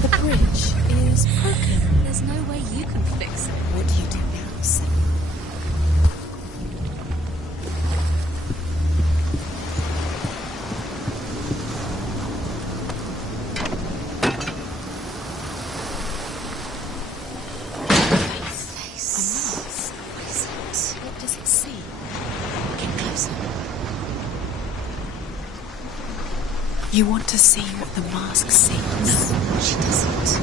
The bridge is broken. There's no way you can fix it. What do you do now, Sam? You want to see what the mask sees? No, she doesn't.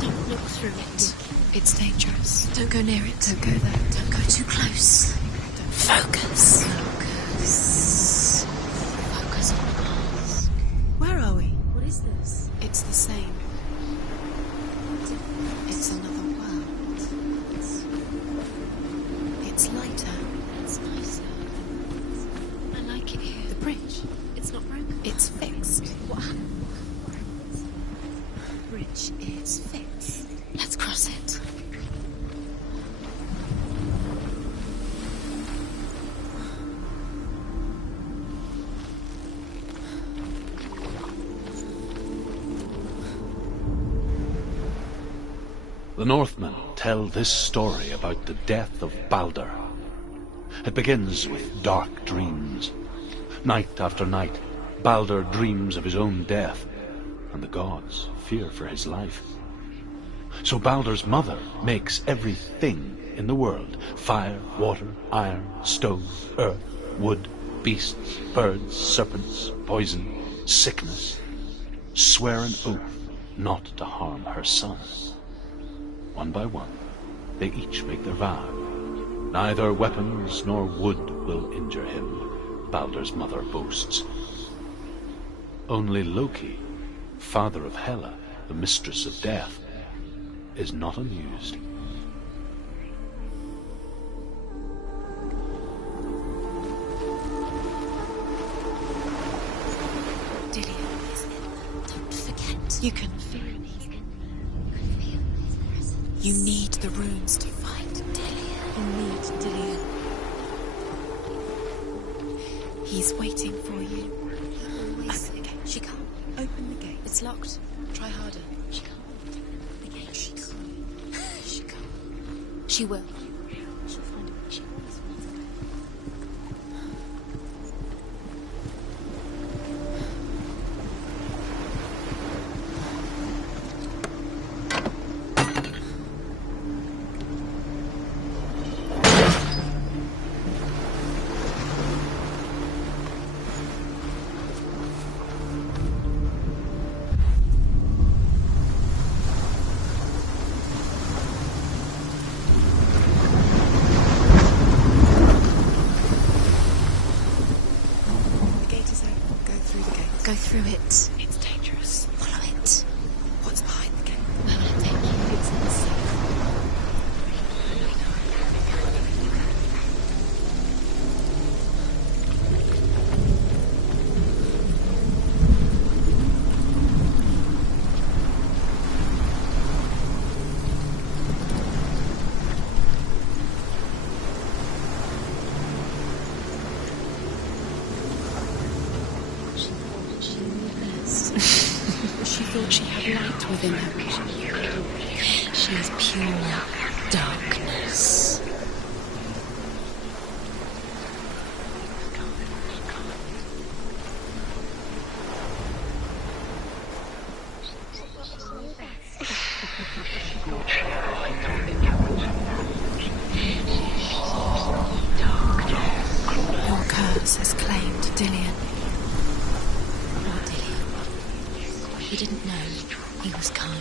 Don't look through it. It's dangerous. Don't go near it. Don't go there. Don't go too close. Focus. Focus. Focus on the mask. Where are we? What is this? It's the same. It's another world. It's lighter. It's nicer. I like it here. The bridge. It's not broken. It's fixed. What happened? The bridge is fixed. Let's cross it. The Northmen tell this story about the death of Balder. It begins with dark dreams. Night after night, Balder dreams of his own death, and the gods fear for his life. So Balder's mother makes everything in the world: fire, water, iron, stone, earth, wood, beasts, birds, serpents, poison, sickness, swear an oath not to harm her son. One by one, they each make their vow. Neither weapons nor wood will injure him, Balder's mother boasts. Only Loki, father of Hela, the mistress of death, is not amused. Dillion, Don't forget. you can feel it. You need the runes to fight Dillion. You need Dillion. He's waiting for you. Open the gate. She can't. Open the gate. It's locked. Try harder. She can't. The gate. She can't. She can't. She will. She'll find a way. She always wants it. Go through it. It's dangerous. Follow it. What's behind the gate? Where will it take you? It's inside. She thought she had light within her. She is pure darkness. Your curse has claimed Dillion. Poor Dillion. He didn't know he was kind.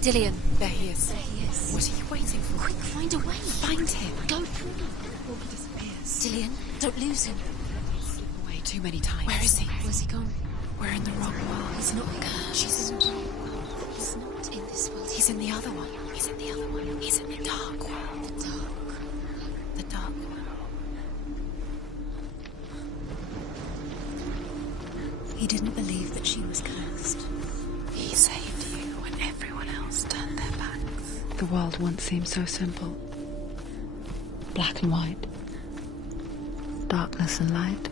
Dillion. There he is. There he is. What are you waiting for? Quick, find a way. Find him. Go through. Before he disappears. Dillion, don't lose him. Slip away too many times. Where is he? Where's he gone? We're in the wrong world. He's not cursed. She's in the wrong world. He's not in this world. He's in the other one. He's in the other one. He's in the dark world. The dark. The dark world. He didn't believe that she was cursed. He saved you when everyone else turned their backs. The world once seemed so simple. Black and white. darkness and light,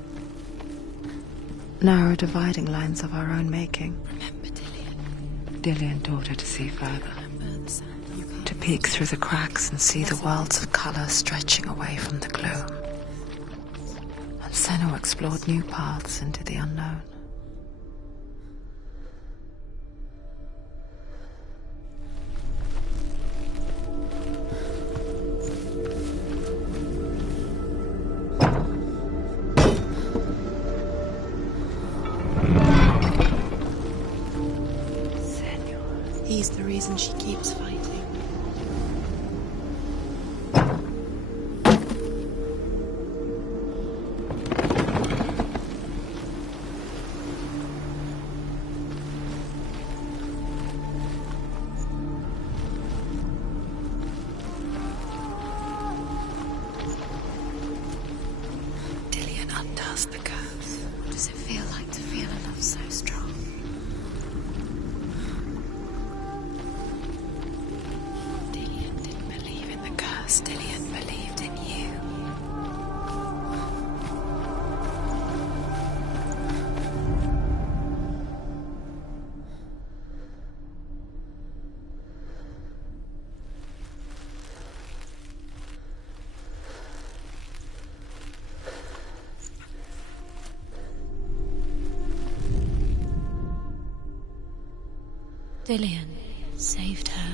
narrow dividing lines of our own making. Remember, Dillian. Dillian taught her to see further, Remember the sound you can't to peek through the cracks and see the worlds of colour stretching away from the gloom. And Senna explored new paths into the unknown. He's the reason she keeps fighting. Dillian undoes the curse. What does it feel like to feel a love so strong? Dillian didn't believe in the curse. Dillian believed in you. Dillian saved her.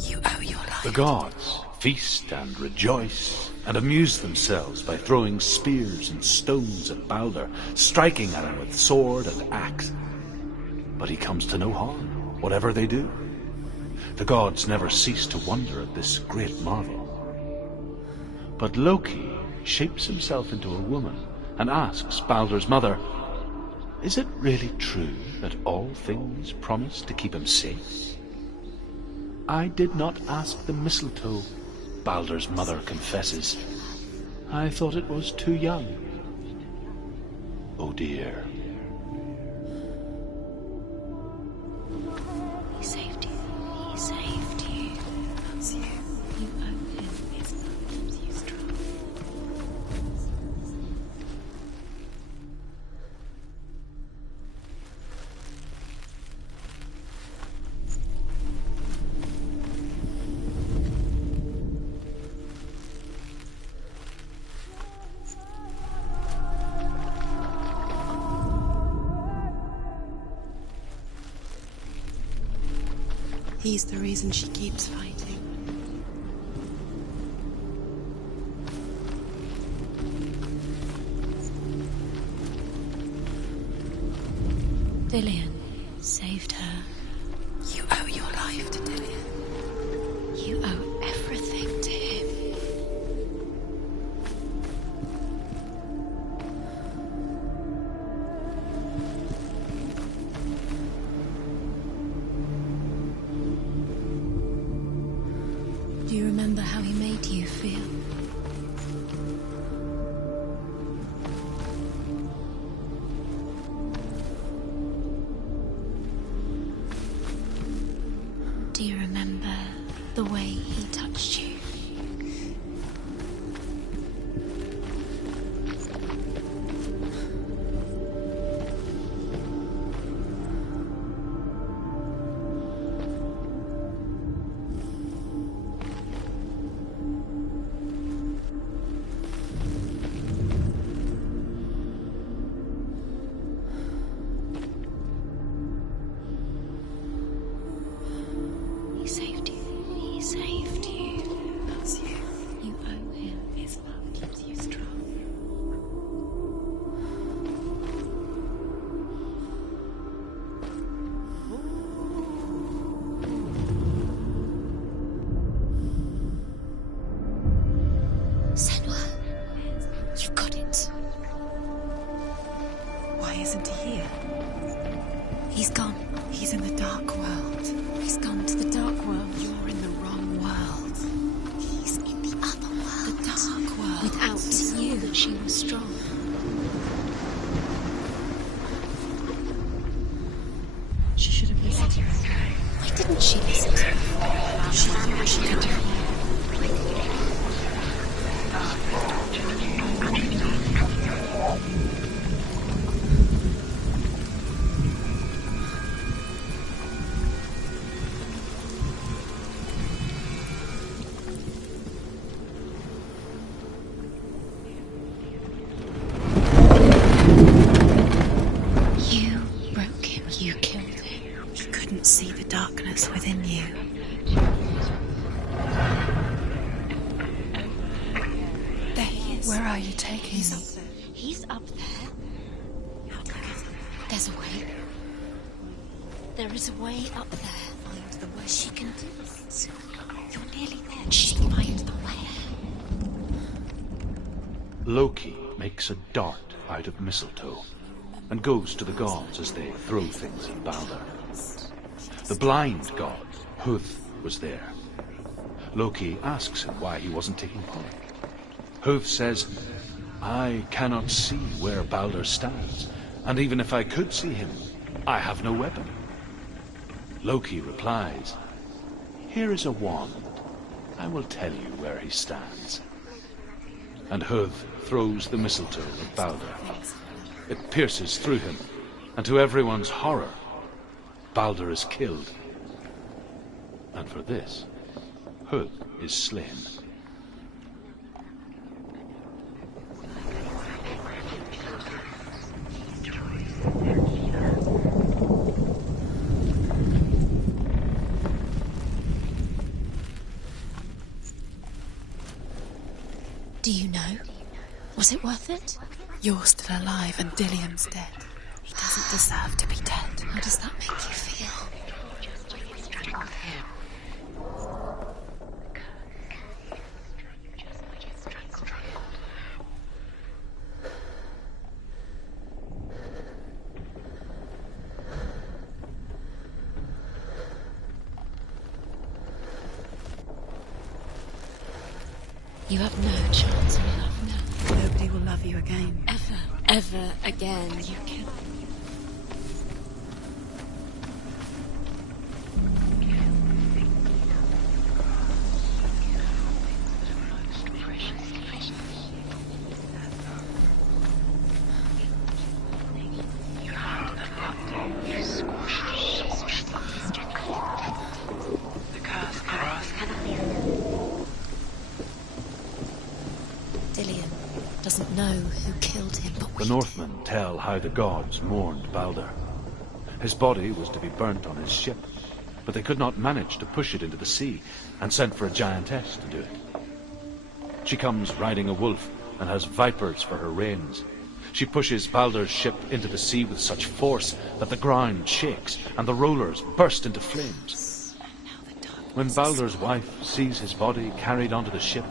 You owe your life. The gods feast and rejoice and amuse themselves by throwing spears and stones at Balder, striking at him with sword and axe. But he comes to no harm, whatever they do. The gods never cease to wonder at this great marvel. But Loki shapes himself into a woman and asks Balder's mother, "Is it really true that all things promise to keep him safe?" "I did not ask the mistletoe," Balder's mother confesses. "I thought it was too young." Oh dear. He saved you. He saved you. That's you. You owe him. His love keeps you strong. He's the reason she keeps fighting. Dillian saved her. You owe your life to Dillian. You owe everything to him. Do you remember how he made you feel? Do you remember the way he touched you? He saved you. He saved you. That's you. You owe him. His love keeps you strong. Senwa, you've got it. Why isn't he here? He's gone. He's in the dark world. He's gone to the dark world. You're in the wrong world. Where are you taking He's me? up there. He's up there. There's a way. There is a way up there. Find the way. She can do it. You're nearly there. She find the way. Loki makes a dart out of mistletoe and goes to the gods as they throw things at Balder. The blind god, Huth, was there. Loki asks him why he wasn't taking part. Huth says, I cannot see where Balder stands, and even if I could see him, I have no weapon. Loki replies, here is a wand. I will tell you where he stands. And Huth throws the mistletoe at Balder. It pierces through him, and to everyone's horror, Balder is killed. And for this, Huth is slain. Do you know? Was it worth it? You're still alive and Dillian's dead. He doesn't deserve to be dead. How does that make you feel? You have no chance in love now. Nobody will love you again. Ever again. You can. Doesn't know who killed him, but The Northmen tell how the gods mourned Balder. His body was to be burnt on his ship, but they could not manage to push it into the sea, and sent for a giantess to do it. She comes riding a wolf and has vipers for her reins. She pushes Balder's ship into the sea with such force that the ground shakes and the rollers burst into flames. When Balder's wife sees his body carried onto the ship,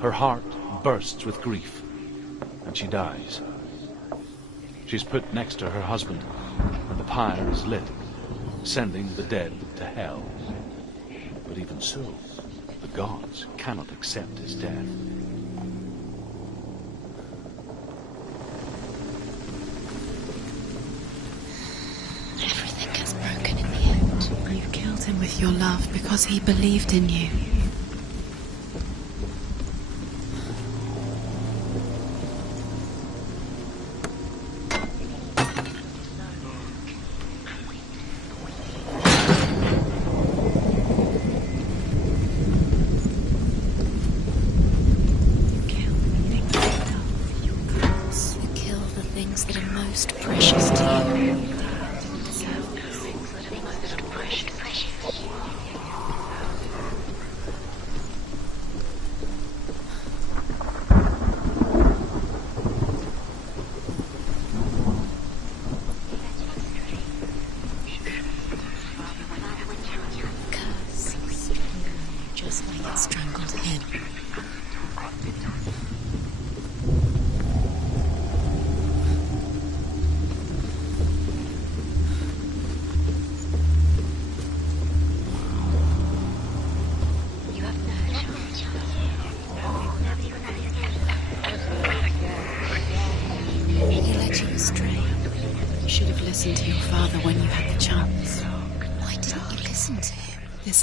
her heart bursts with grief, and she dies. She's put next to her husband, and the pyre is lit, sending the dead to hell. But even so, the gods cannot accept his death. everything gets broken in the end. You killed him with your love because he believed in you.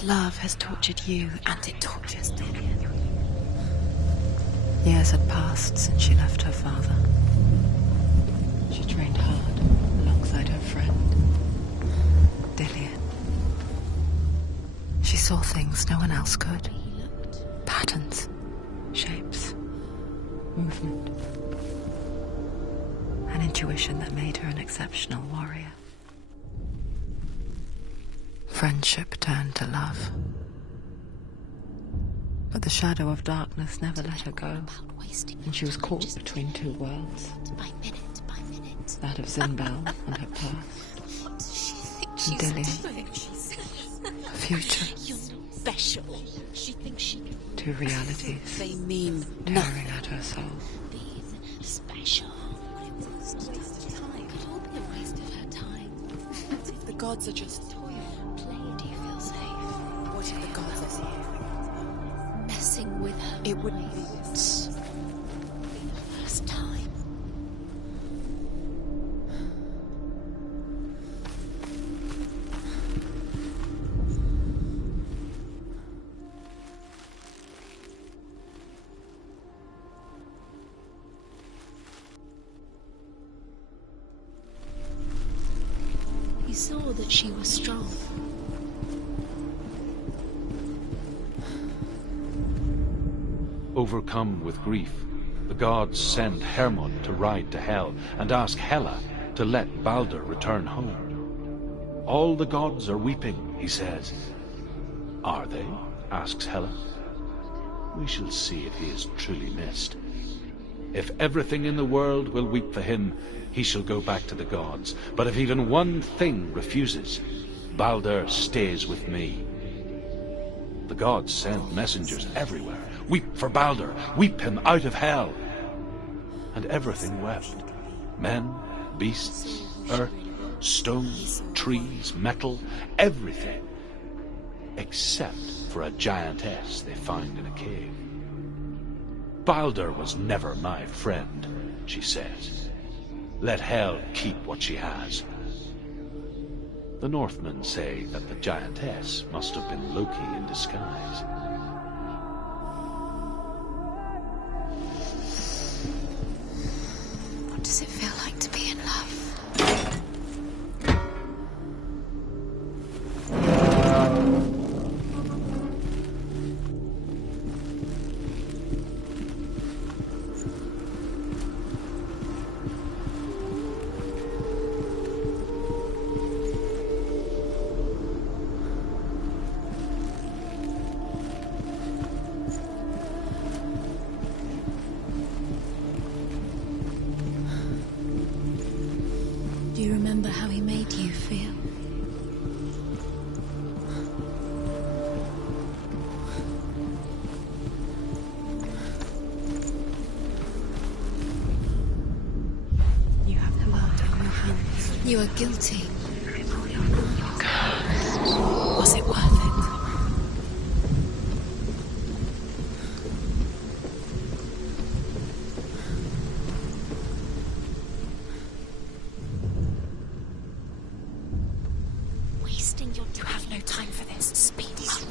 Love has tortured you, and it tortures Dillian. Years had passed since she left her father. She trained hard alongside her friend, Dillian. She saw things no one else could. Patterns, shapes, movement. An intuition that made her an exceptional warrior. Friendship turned to love. But the shadow of darkness never let her go, and she was caught between two worlds. That of Zinbel and her past. And Dillian. Her future. Special. She thinks she can. Two realities. They mean tearing nothing. at her soul. Being special. Could all be a waste of her time. What if the gods are just Play, do you feel safe? What if the gods are here? Messing with her. It wouldn't be this. Be the first time. He saw that she was strong. Overcome with grief, the gods send Hermod to ride to Hell and ask Hela to let Balder return home. All the gods are weeping, he says. Are they? Asks Hela. We shall see if he is truly missed. If everything in the world will weep for him, he shall go back to the gods. But if even one thing refuses, Balder stays with me. The gods send messengers everywhere. Weep for Balder, weep him out of hell. And everything wept. Men, beasts, earth, stones, trees, metal, everything. Except for a giantess they found in a cave. Balder was never my friend, she says. Let hell keep what she has. The Northmen say that the giantess must have been Loki in disguise. What does it feel like to be in love? Do you remember how he made you feel? You have blood on your hands. You are guilty. Was it worth it? Wasting your You have no time for this. Speed up.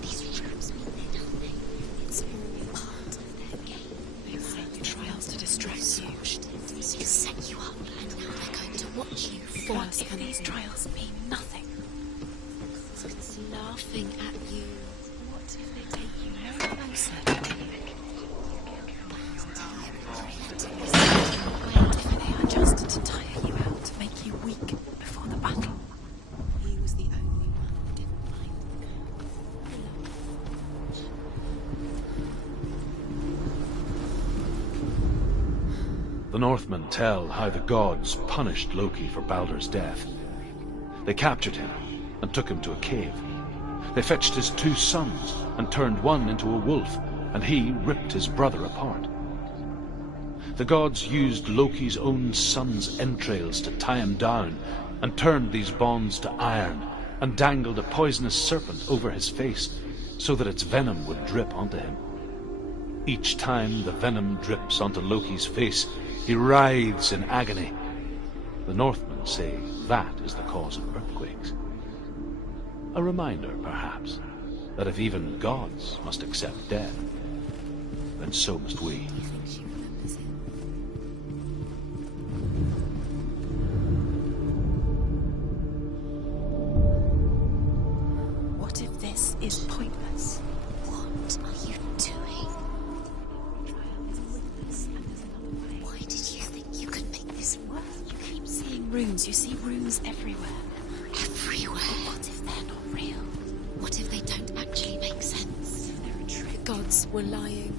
These rooms mean they're nothing. It's all part of their game. They set the trials to distract you. To set you up, and now they're going to watch you fall. What if these trials mean nothing? It's laughing at you. What if they take you no closer? What if they are just to tire you out, to make you weak before the battle? He was the only one who didn't find the The Northmen tell how the gods punished Loki for Balder's death. They captured him and took him to a cave. They fetched his two sons and turned one into a wolf, and he ripped his brother apart. The gods used Loki's own son's entrails to tie him down and turned these bonds to iron and dangled a poisonous serpent over his face so that its venom would drip onto him. Each time the venom drips onto Loki's face, he writhes in agony. The Northmen say that is the cause of earthquakes. A reminder, perhaps, that if even gods must accept death, then so must we. What if this is pointless? What are you doing? Why did you think you could make this work? You keep seeing runes. You see runes everywhere. Everywhere. What if they're not real? What if they don't actually make sense? They're a trick. gods were lying.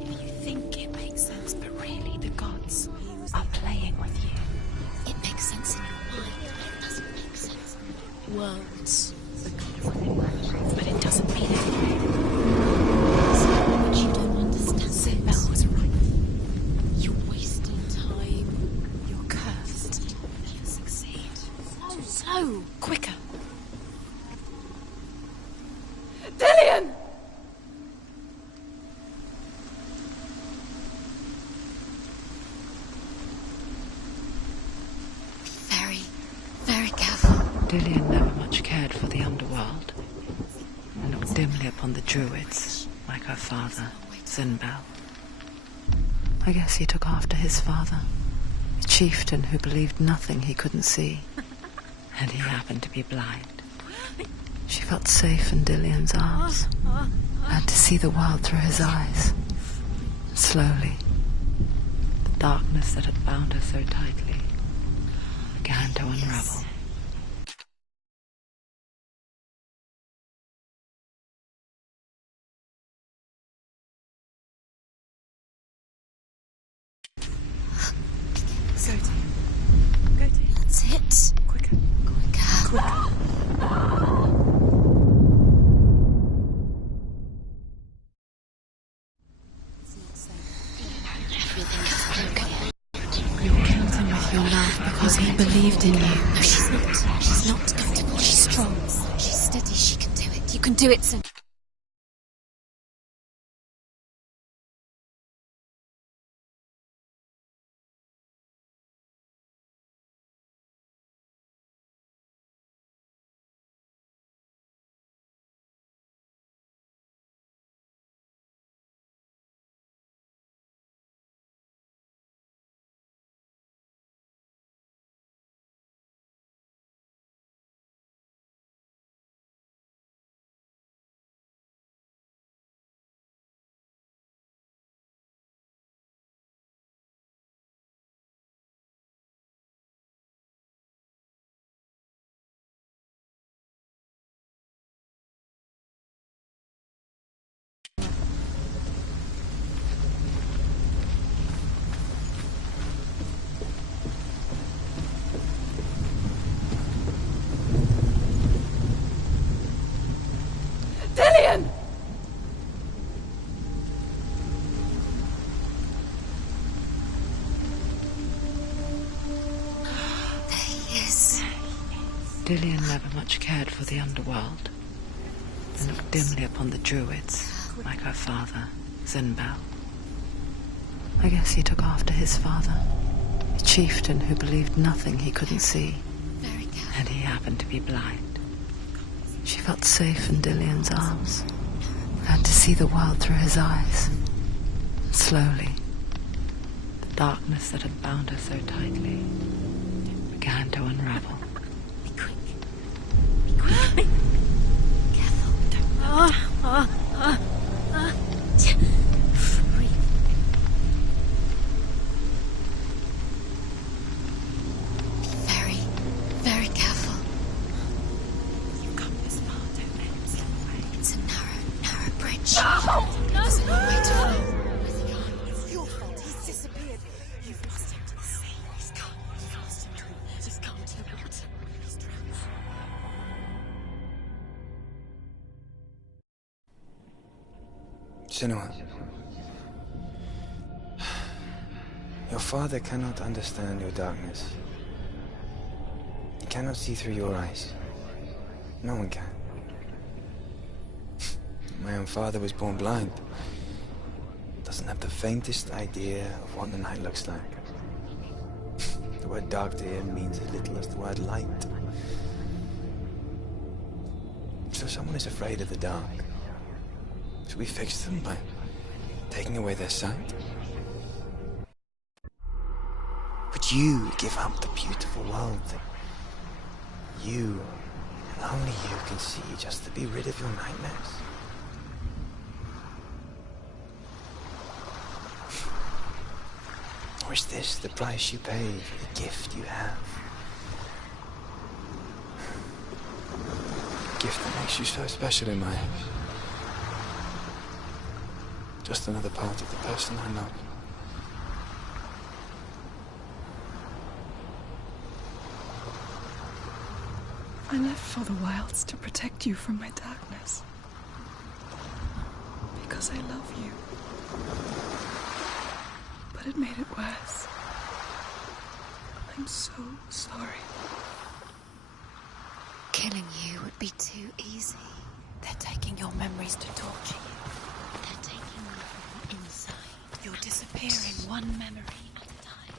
If you think it makes sense, but really the gods are playing with you. It makes sense in your mind, but it doesn't make sense in the worlds. But it doesn't mean anything. But you don't understand. Zinbel was right. You're wasting time. You're cursed. You'll succeed. So, quicker. Dillian! Very, very careful. Dillian never much cared for the underworld, and looked dimly upon the druids, like her father, Zinbel. I guess he took after his father, a chieftain who believed nothing he couldn't see, and he happened to be blind. She felt safe in Dillian's arms, had to see the world through his eyes. Slowly, the darkness that had bound her so tightly began to unravel. Go to him. That's it. Quicker. Quicker. Everything is broken. You killed him with your love because he believed in you. No, she's not. She's not going to pull. She's strong. She's steady. She can do it. You can do it, Sin. Dillian! There he is. Dillian never much cared for the underworld, and looked dimly upon the druids, like her father, Zinbel. I guess he took after his father, a chieftain who believed nothing he couldn't see, Very careful. and he happened to be blind. She felt safe in Dillian's arms, had to see the world through his eyes. Slowly, the darkness that had bound her so tightly began to unravel. Be quick. Be quick. Careful. Breathe. Be very, very careful. You've come this far, don't let him slip away. It's a narrow bridge. There's a long way to go. It's your fault. He's disappeared. You've lost him to the sea. He's gone. You've lost him to him. Just come to him. He's drowned. Senua, your father cannot understand your darkness. He cannot see through your eyes. No one can. My own father was born blind. Doesn't have the faintest idea of what the night looks like. The word dark to him means as little as the word light. So someone is afraid of the dark. Should we fix them by taking away their sight? Would you give up the beautiful world that you, and only you, can see just to be rid of your nightmares? Or is this the price you pay for the gift you have? A gift that makes you so special in my eyes. Just another part of the person I love. I left for the wilds to protect you from my darkness. Because I love you. But it made it worse. I'm so sorry. Killing you would be too easy. They're taking your memories to torture you. They're taking you from the inside. You're disappearing one memory at a time.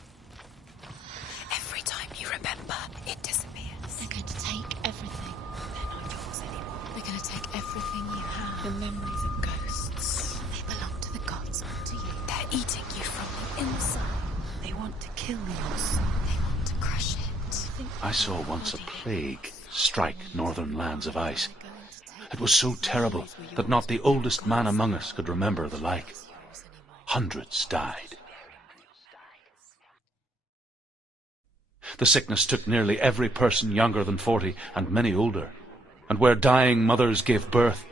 Every time you remember, it disappears. They're going to take everything. They're not yours anymore. They're going to take everything you have. The memories of ghosts. They belong to the gods, not to you. They're eating you from the inside. They want to kill yours. They want to crush it. I saw once a plague strike northern lands of ice. It was so terrible that not the oldest man among us could remember the like. Hundreds died. The sickness took nearly every person younger than 40 and many older. And where dying mothers gave birth,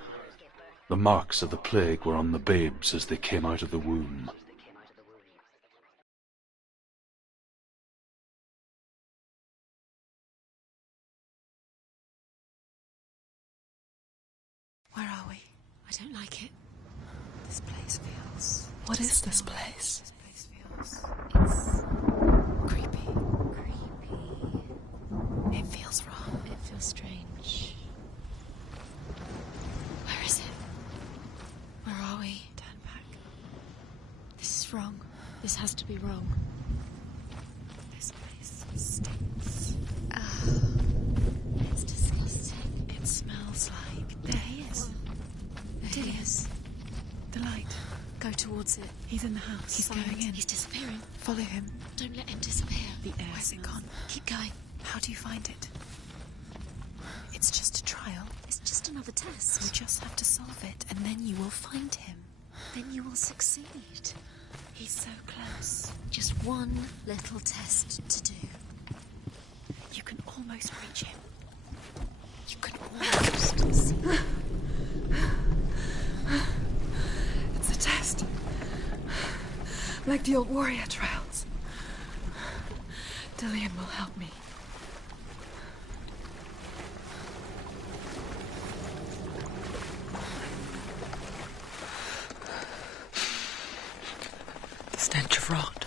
the marks of the plague were on the babes as they came out of the womb. Where are we? I don't like it. This place feels... What is this place? This place feels... It's Creepy. creepy. It feels wrong. It feels strange. Where is it? Where are we? Turn back. This is wrong. This has to be wrong. This place stinks. It's disgusting. It smells like... There he is. There he is. The light. Go towards it. He's in the house. He's Find- going in. He's disappearing. Follow him. Don't let him disappear. The air Where's it smells. gone? Keep going. How do you find it? It's just a trial. It's just another You test. just have to solve it, and then you will find him. Then you will succeed. He's so close. Just one little test to do. You can almost reach him. You can almost see. It's a test. Like the old warrior trials. Dillian will help me. The stench of rot.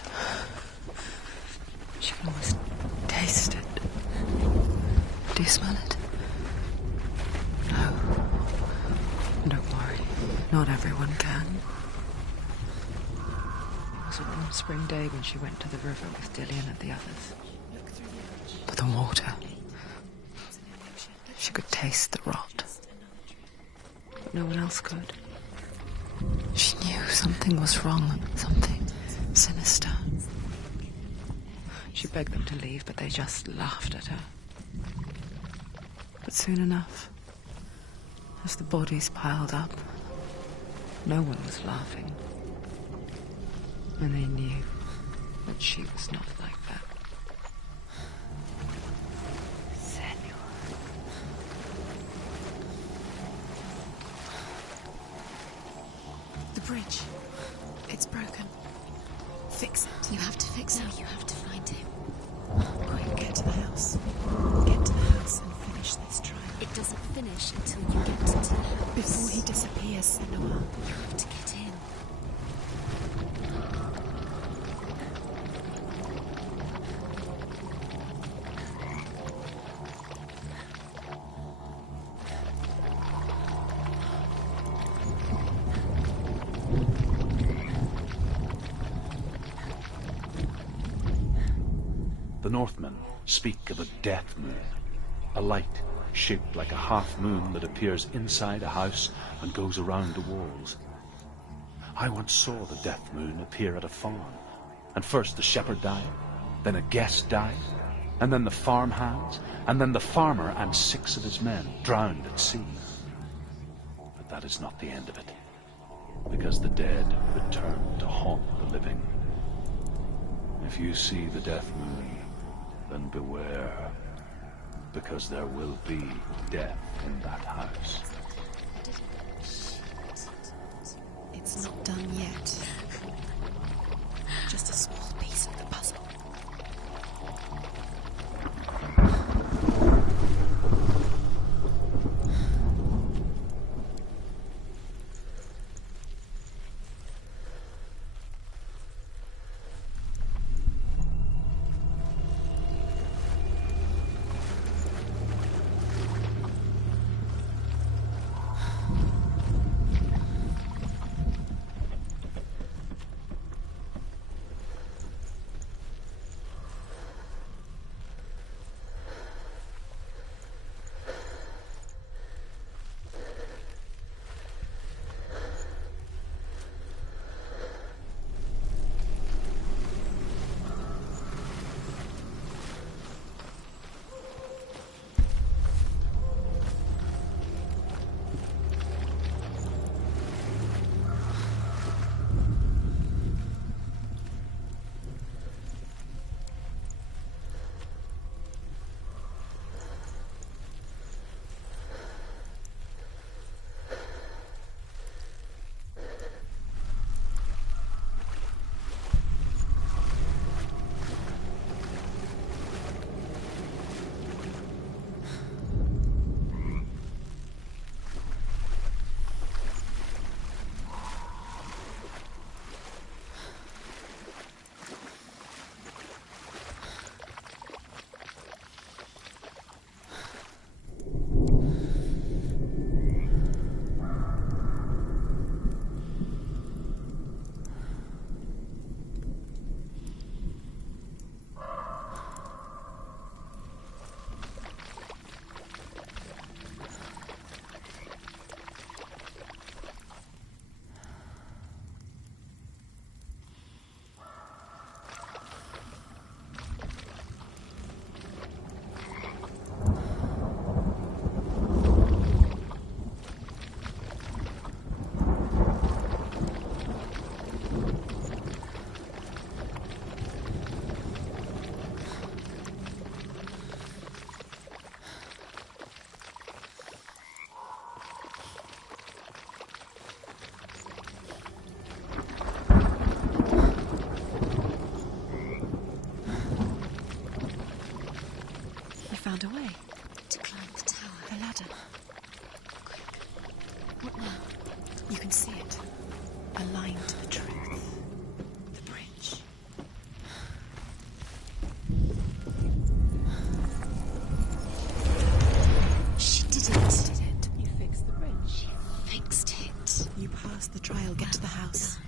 She can almost taste it. Do you smell it? No. Don't worry. Not everyone can. It was a warm spring day when she went to the river with Dillian and the others. But the water... She could taste the rot. But no one else could. She knew something was wrong. Something sinister. She begged them to leave, but they just laughed at her. But soon enough, as the bodies piled up, no one was laughing. And they knew that she was not like that. The bridge. It's broken. Fix it. You have to fix it. You have to find him. Quick, get to the house. Get to the house and finish this trial. It doesn't finish until you get to the house. Before he disappears, Senua. You have to get in. The Northmen speak of a death moon, a light shaped like a half moon that appears inside a house and goes around the walls. I once saw the death moon appear at a farm, and first the shepherd died, then a guest died, and then the farmhands, and then the farmer and 6 of his men drowned at sea. But that is not the end of it, because the dead return to haunt the living. If you see the death moon, then beware, because there will be death in that house. It's not done yet. found a way. To climb the tower. The ladder. What now? You can see it. Aligned to the truth. The bridge. She did it. You fixed the bridge. She fixed it. You passed the trial, get to the house.